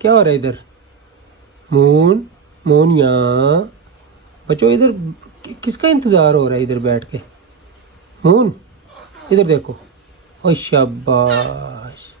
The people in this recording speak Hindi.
क्या हो रहा है इधर? मून, मून यहाँ। बच्चों इधर किसका इंतजार हो रहा है इधर बैठ के? मून, इधर देखो। ओ शाबाश,